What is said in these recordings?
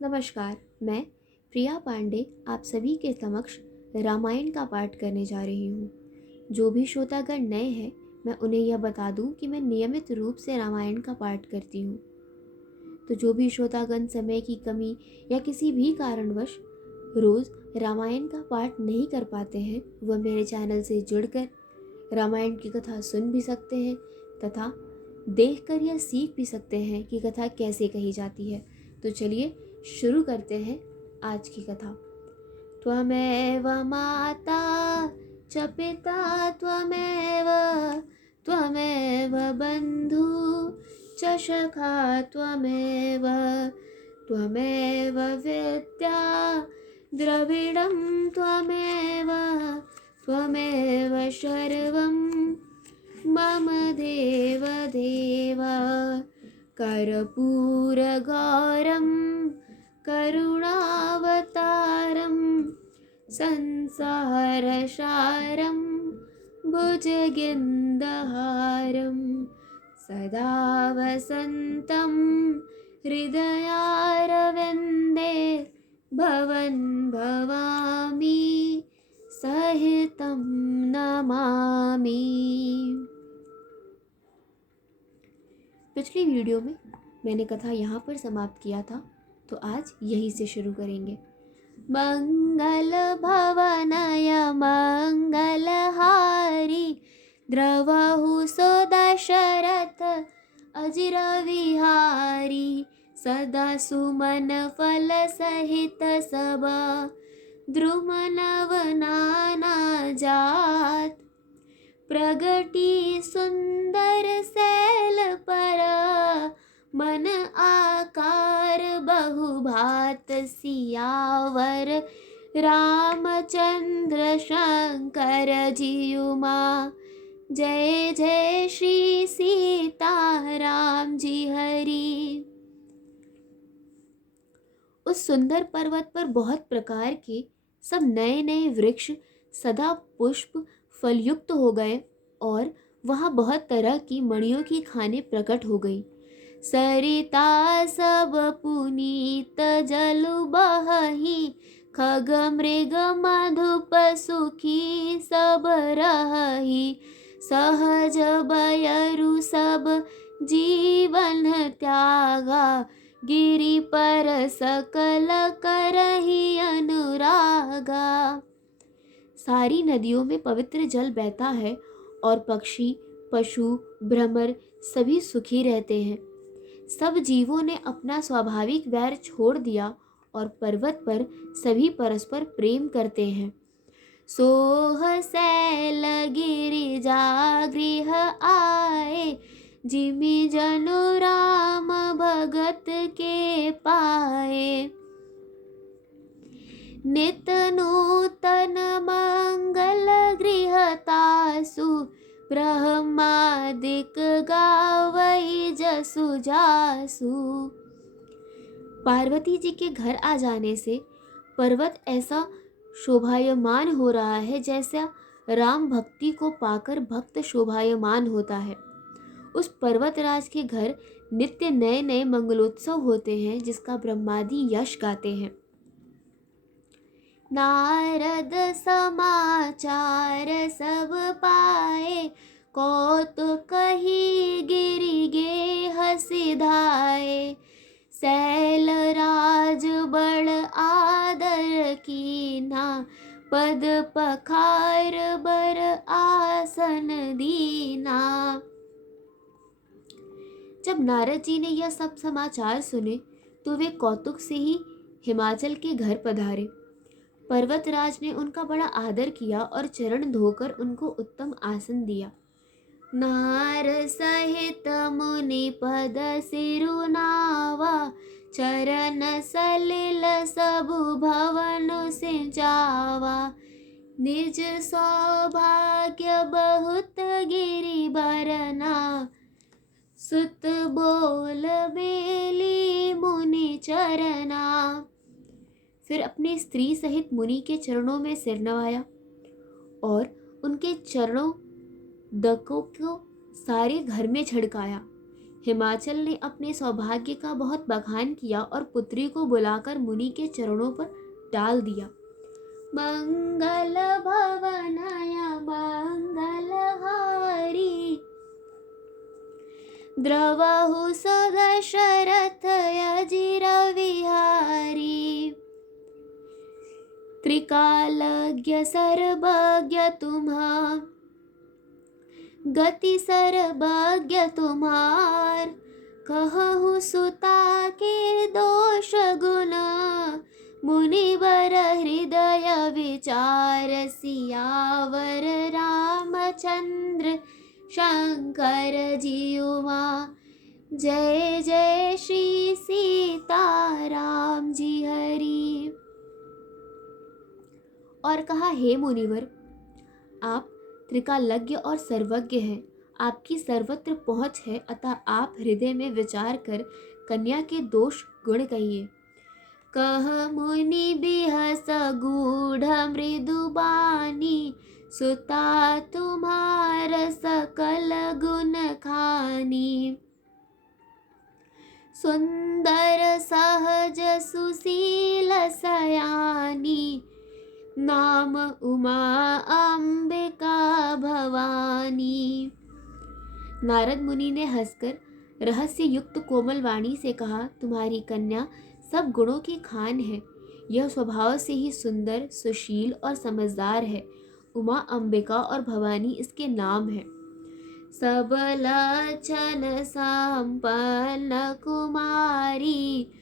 नमस्कार। मैं प्रिया पांडे आप सभी के समक्ष रामायण का पाठ करने जा रही हूँ। जो भी श्रोतागण नए हैं, मैं उन्हें यह बता दूँ कि मैं नियमित रूप से रामायण का पाठ करती हूँ। तो जो भी श्रोतागण समय की कमी या किसी भी कारणवश रोज़ रामायण का पाठ नहीं कर पाते हैं, वह मेरे चैनल से जुड़कर रामायण की कथा सुन भी सकते हैं तथा देखकर यह सीख भी सकते हैं कि कथा कैसे कही जाती है। तो चलिए शुरू करते हैं आज की कथा। त्वमेव माता च पिता त्वमेव, त्वमेव बन्धु च सखा त्वमेव, त्वमेव विद्या द्रविडं त्वमेव, त्वमेव सर्वं मम देव देव। कर्पूरगौरं करुणावतारं संसारसारं भुजगेन्दुहारं सदा वसन्तं हृदयारविन्दे भवन् भवामि सहितं नमामि। पिछली वीडियो में मैंने कथा यहाँ पर समाप्त किया था, तो आज यहीं से शुरू करेंगे। मंगल भवनय मंगलहारी, द्रवहु सो दशरथ अजिर विहारी। सदा सुमन फल सहित सबा, द्रुम नव नाना जात। प्रगटी सुंदर सैल पर, मन आकार बहुभात। सियावर रामचंद्र शंकर जियुमा, जय जय श्री सीताराम जी हरि। उस सुंदर पर्वत पर बहुत प्रकार के सब नए नए वृक्ष सदा पुष्प फलयुक्त हो गए और वहाँ बहुत तरह की मणियों की खानें प्रकट हो गई। सरिता सब पुनीत जलु बहहि, खग मृग मधुप सुखी सब रहहि। सहज बयरु सब जीवन त्यागा, गिरि पर सकल करहि अनुरागा। सारी नदियों में पवित्र जल बहता है और पक्षी पशु भ्रमर सभी सुखी रहते हैं। सब जीवों ने अपना स्वाभाविक वैर छोड़ दिया और पर्वत पर सभी परस्पर प्रेम करते हैं। सोह सैल गिरिजा गृह आए, जिमि जनु राम भगत के पाए। नित नूतन मंगल गृहतासु, ब्रह्मादिक गावै जसु जासु। पार्वती जी के घर आ जाने से पर्वत ऐसा शोभायमान हो रहा है जैसा राम भक्ति को पाकर भक्त शोभायमान होता है। उस पर्वतराज के घर नित्य नए नए मंगलोत्सव होते हैं, जिसका ब्रह्मादि यश गाते हैं। नारद समाचार सब पाए, कौतुक कही गिरि गेह सिधाए। सैल राज बड़ आदर कीना, पद पखार बर आसन दीना। जब नारद जी ने यह सब समाचार सुने तो वे कौतुक से ही हिमाचल के घर पधारे। पर्वतराज ने उनका बड़ा आदर किया और चरण धोकर उनको उत्तम आसन दिया। नार सहित मुनि पद सिरुनावा, चरण सलिल सबु भवन सिंचावा। निज सौभाग्य बहुत गिरि बरना, सुत बोल बेली मुनि चरना। फिर अपनी स्त्री सहित मुनि के चरणों में सिर नवाया और उनके चरणों दकों को सारे घर में छिड़काया। हिमाचल ने अपने सौभाग्य का बहुत बखान किया और पुत्री को बुलाकर मुनि के चरणों पर डाल दिया। मंगल भवनाय मंगलहारी द्रवहु सदशरथ अजिर विहारी। त्रिकालज्ञ सर्वज्ञ तुम्हा गति सर्वज्ञ तुम्हार। कहु सुता के दोष गुण मुनिवर हृदय विचार। सियावर रामचंद्र शंकर जीवा। जय जय श्री सीताराम जी हरि। और कहा, हे मुनिवर, आप त्रिकालज्ञ और सर्वज्ञ हैं, आपकी सर्वत्र पहुँच है, अतः आप हृदय में विचार कर कन्या के दोष गुण कहिए। कह मुनि बिहस गूढ़ मृदुबानी। सुता तुम्हार सकल गुण खानी। सुंदर सहज सुशील सयानी। नाम उमा अंबिका भवानी। नारद मुनि ने हंसकर रहस्य युक्त कोमल वाणी से कहा, तुम्हारी कन्या सब गुणों की खान है। यह स्वभाव से ही सुंदर, सुशील और समझदार है। उमा, अंबिका और भवानी इसके नाम हैं। सब लक्षण संपन्न कुमारी।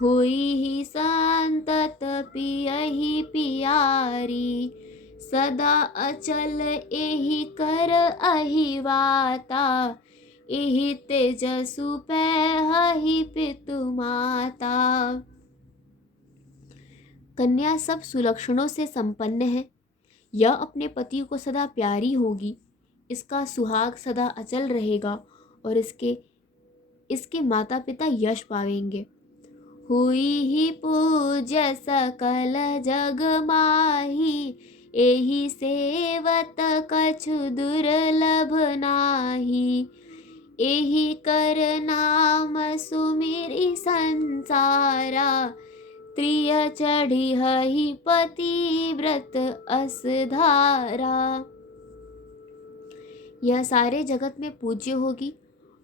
हुई ही संतत पियहि पियारी। सदा अचल एहि कर अहिवाता। एहि तेजसु पैहि पितु माता। कन्या सब सुलक्षणों से संपन्न है। यह अपने पति को सदा प्यारी होगी। इसका सुहाग सदा अचल रहेगा और इसके माता पिता यश पावेंगे। हुई ही पूज्य सकल जग माही। एहि सेवत कछु दुर्लभ नाही। एहि कर नाम सुमिरि संसारा। त्रिय चढ़ी हहि पतिव्रत असधारा। यह सारे जगत में पूज्य होगी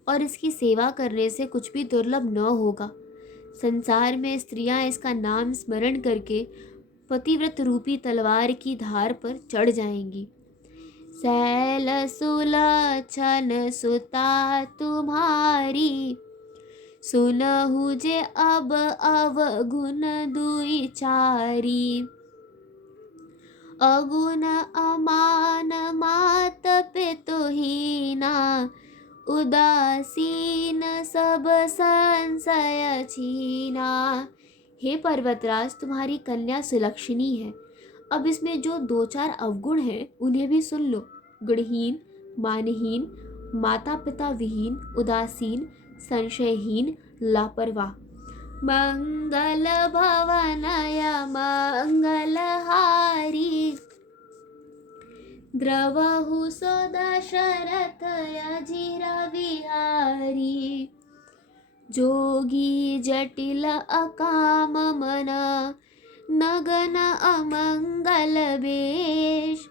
और इसकी सेवा करने से कुछ भी दुर्लभ न होगा। संसार में स्त्रियां इसका नाम स्मरण करके पतिव्रत रूपी तलवार की धार पर चढ़ जाएंगी। सैल सुलक्षण सुता तुम्हारी। सुनहु जे अब अवगुण दुई चारी। अगुण अमान मात पितुहीना। उदासीन सब संशय छीना। हे पर्वतराज, तुम्हारी कन्या सुलक्षणी है। अब इसमें जो दो चार अवगुण हैं उन्हें भी सुन लो। गुणहीन, मानहीन, माता पिता विहीन, उदासीन, संशयहीन, लापरवाह। मंगल भवनय मंगलहारी। द्रवहु सदशरथ अजिर विहारी। जोगी जटिल अकाम मन। नगन अमंगल वेश।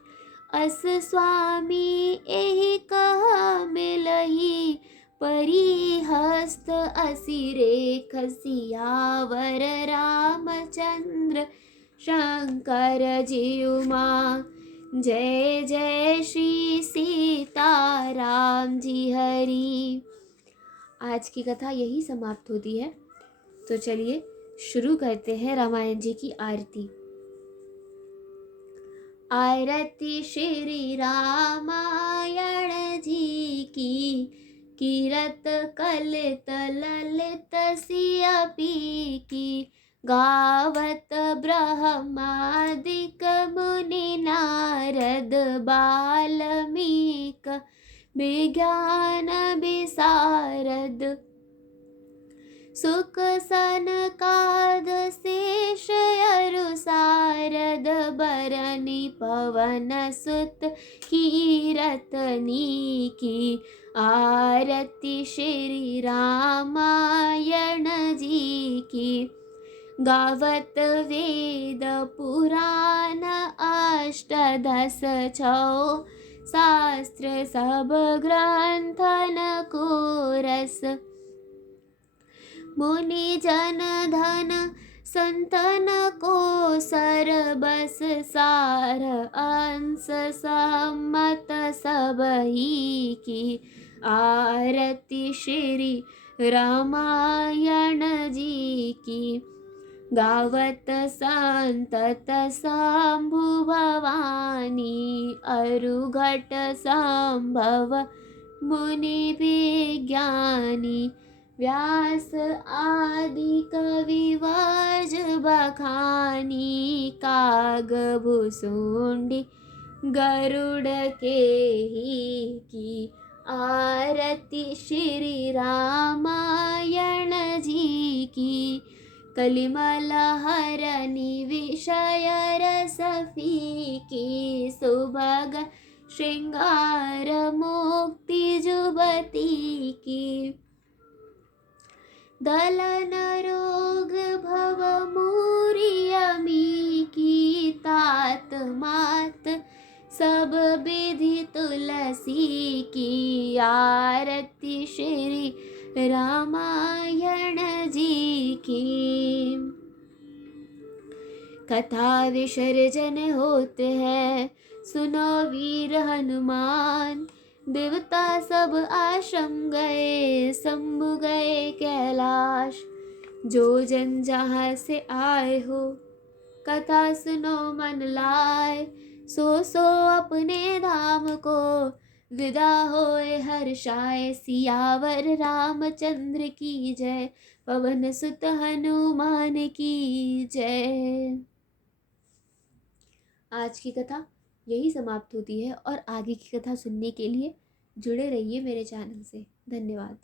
अस स्वामी एहि कह मिलहि। परिहस्त असी रेख। सियावर रामचंद्र शंकर जीउमा। जय जय श्री सीताराम जी हरि। आज की कथा यही समाप्त होती है। तो चलिए शुरू करते हैं रामायण जी की आरती। आरती श्री रामायण जी की। कीरत कलित ललित सियपी की। गावत ब्रह्मादिक मुनि नारद। बाल्मीक विज्ञान विशारद। सुख सनकाद शेष अरु सारद। बरनि पवन सुत कीरतनी की। आरती श्री रामायण जी की, गावत वेद पुराण अष्टदश छौ, शास्त्र सब ग्रंथन को रस। मुनि जन धन संतन को सर बस सार, अंश सम्मत सब ही की। आरती श्री रामायण जी की, गावत संतत शंभु भवानी, अरुघट संभव मुनि विज्ञानी। व्यास आदि कवि वर्ज बखानी, काग भुसुंडी गरुड़ के ही की। आरती श्री रामायण जी की, कलिमल हरनि विषय रस फीकी। सुभग श्रृंगार मुक्ति जुबती की, दलन रोग भव मूरी अमी की। तात मात सब विधि तुलसी की। आरती श्री रामायण जी की। कथा विसर्जन होते हैं, सुनो वीर हनुमान। देवता सब आश्रम गए, शंभु गए कैलाश। जो जन जहाँ से आए हो, कथा सुनो मन लाए। सो सो अपने धाम को, विदा होए हर्षाए। सियावर रामचंद्र की जय, पवन सुत हनुमान की जय। आज की कथा यही समाप्त होती है और आगे की कथा सुनने के लिए जुड़े रहिए मेरे चैनल से। धन्यवाद।